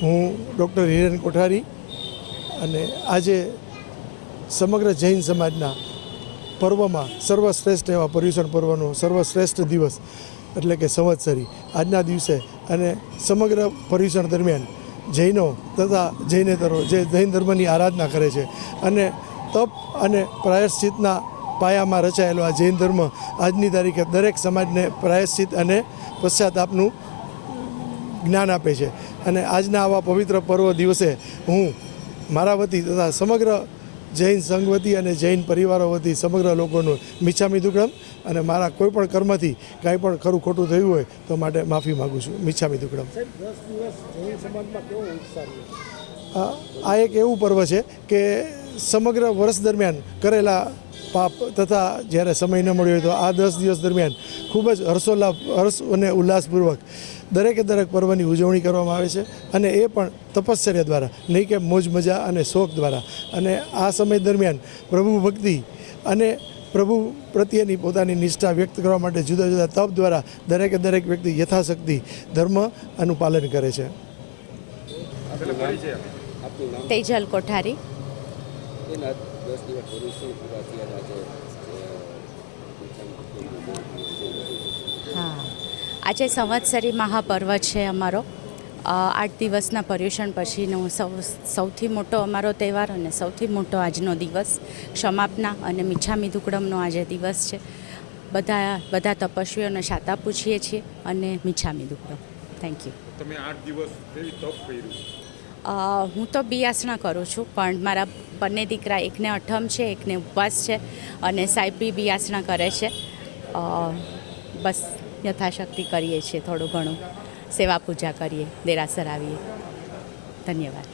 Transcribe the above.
હું ડૉક્ટર હિરેન કોઠારી અને આજે સમગ્ર જૈન સમાજના પર્વમાં સર્વશ્રેષ્ઠ એવા પર્યુષણ પર્વનો સર્વશ્રેષ્ઠ દિવસ એટલે કે સંવત્સરી આજના દિવસે અને સમગ્ર પર્યુષણ દરમિયાન જૈનો તથા જૈનેતરો જે જૈન ધર્મની આરાધના કરે છે અને તપ અને પ્રાયશ્ચિતના પાયામાં રચાયેલો આ જૈન ધર્મ આજની તારીખે દરેક સમાજને પ્રાયશ્ચિત અને પશ્ચાતાપનું જ્ઞાન આપે છે અને આજના આવા પવિત્ર પર્વ દિવસે હું મારા વતી તથા સમગ્ર જૈન સંઘ વતી અને જૈન પરિવારો વતી સમગ્ર લોકોનું મિચ્છામી દુક્કડમ અને મારા કોઈપણ કર્મથી કાંઈ પણ ખરું ખોટું થયું હોય તો માટે માફી માગું છું. મિચ્છામી દુક્કડમ. આ એક એવું પર્વ છે કે સમગ્ર વર્ષ દરમિયાન કરેલા પાપ તથા જ્યારે સમય ન મળ્યો હોય તો આ 10 દિવસ દરમિયાન ખૂબ જ હર્ષ અને ઉલ્લાસપૂર્વક દરેકે દરેક પર્વની ઉજવણી કરવામાં આવે છે અને એ પણ તપશ્ચર્યા દ્વારા, નહીં કે મોજ મજા અને શોખ દ્વારા. અને આ સમય દરમિયાન પ્રભુ ભક્તિ અને પ્રભુ પ્રત્યેની પોતાની નિષ્ઠા વ્યક્ત કરવા માટે જુદા જુદા તપ દ્વારા દરેકે દરેક વ્યક્તિ યથાશક્તિ ધર્મનું પાલન કરે છે. તેજલ કોઠારી. હા, આજે સંવત્સરી મહાપર્વ છે અમારો. 8 દિવસના પર્યુષણ પછીનો સૌથી મોટો અમારો તહેવાર અને સૌથી મોટો આજનો દિવસ ક્ષમાપના અને મિચ્છામી દુક્કડમનો આજે દિવસ છે. બધા તપસ્વીઓને શાતા પૂછીએ છીએ અને મિચ્છામી દુક્કડમ. Thank you. તમે 8 દિવસ કેવી તપ કર્યું? હું તો બિયાસણા કરું છું, પણ મારા બંને દીકરા, એકને અઠમ છે, એકને ઉપવાસ છે અને સાહેબી બિયાસણા કરે છે. બસ યથાશક્તિ કરીએ છીએ, થોડું ઘણું સેવા પૂજા કરીએ, દેરાસર આવીએ. ધન્યવાદ.